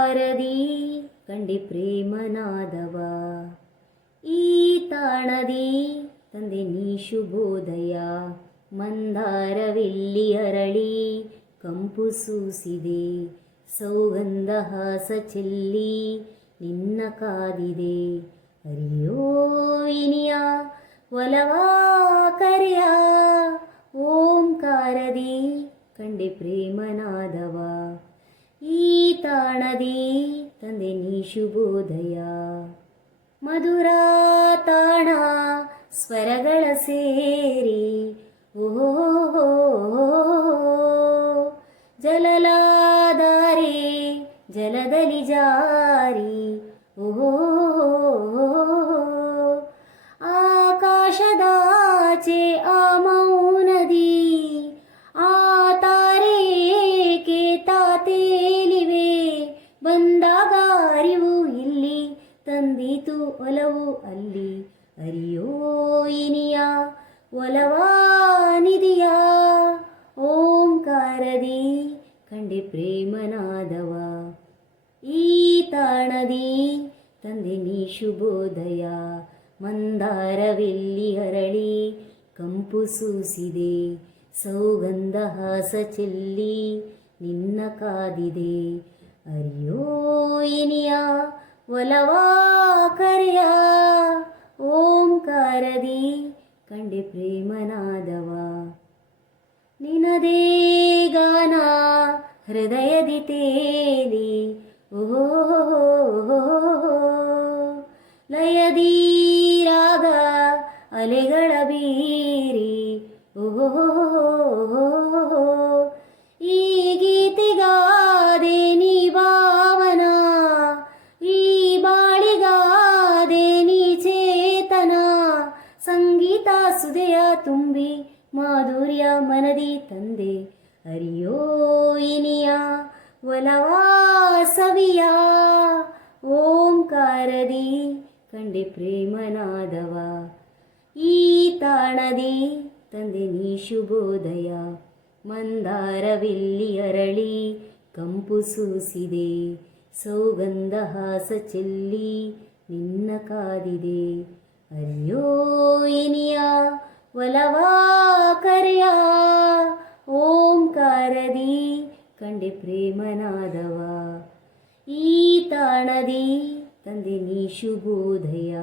ಕಾರದಿ ಕಂಡೆ ಪ್ರೇಮನಾದವ, ಈ ತಾಣದಿ ತಂದೆ ನೀ ಶುಭೋದಯ. ಮಂದಾರವೆಲ್ಲಿ ಅರಳಿ ಕಂಪು ಸೂಸಿದೆ, ಸೌಗಂಧ ಹಾಸ ಚೆಲ್ಲಿ ನಿನ್ನ ಕಾದಿದೆ. ಅರಿಯೋ ಇನಿಯ ಒಲವಾ ಕರೆಯ, ಓಂಕಾರದಿ ಕಂಡೆ ಪ್ರೇಮನಾದವ, ಈ ತಾಣದಿ ತಂದೆ ನೀ ಶುಭೋದಯ. ಮಧುರ ತಾಣ ಸ್ವರಗಳ ಸೇರಿ, ಓಹೋ ಜಲಲಾಧಾರೆ ಜಲದಲ್ಲಿ ಜಾರಿ, ಓಹೋ ಆಕಾಶದಾಚೆ ಆ ಮೌನದಿ, ಆ ತಾರೇಕೆ ತಾತೇಲಿವೆ. ಬಂದಾಗ ಅರಿವು ಇಲ್ಲಿ, ತಂದೀತು ಒಲವು ಅಲ್ಲಿ. ಅರಿಯೋ ಇನಿಯ ಒಲವಾ ನಿಧಿಯ, ಓಂಕಾರದಿ ಕಂಡೆ ಪ್ರೇಮನಾದವ, ಈ ತಾಣದಿ ತಂದೆ ನೀ ಶುಭೋದಯ. ಮಂದಾರವೆಲ್ಲಿ ಅರಳಿ ಕಂಪು ಸೂಸಿದೆ, ಸೌಗಂಧ ಹಾಸ ಚೆಲ್ಲಿ ನಿನ್ನ ಕಾದಿದೆ. ಅರಿಯೋ ಇನಿಯ ಒಲವಾ ಕರೆಯ, ಓಂಕಾರದಿ ಕಂಡೆ ಪ್ರೇಮನಾದವ. ನಿನದೇ ಗಾನ ಹೃದಯದಿ ತೇಲಿ, ಓಹೋ ಲಯದಿ ರಾಗ ಅಲೆಗಳ ಬೀರಿ, ಓಹೋ ಈ ಗೀತೆಗಾದೆ ನೀ ಭಾವನ, ಈ ಬಾಳಿಗಾದೆ ನೀ ಚೇತನ. ಸಂಗೀತ ಸುಧೆಯ ತುಂಬಿ ಮಾಧುರ್ಯ ಮನದಿ ತಂದೆ. ಅರಿಯೋ ಇನಿಯ ಒಲವಾ ಸವಿಯ, ಓಂಕಾರದಿ ಕಂಡೆ ಪ್ರೇಮನಾದವ, ಈ ತಾಣದಿ ತಂದೆ ನೀ ಶುಭೋದಯ. ಮಂದಾರವೆಲ್ಲಿ ಅರಳಿ ಕಂಪು ಸೂಸಿದೆ, ಸೌಗಂಧ ಹಾಸ ಚೆಲ್ಲಿ ನಿನ್ನ ಕಾದಿದೆ. ಅರಿಯೋ ಇನಿಯ ಒಲವಾ ಕರೆಯ, ಓಂಕಾರದಿ ಕಂಡೆ ಪ್ರೇಮನಾದವ, ಈ ತಾಣದಿ ತಂದೆ ನೀ ಶುಭೋದಯ.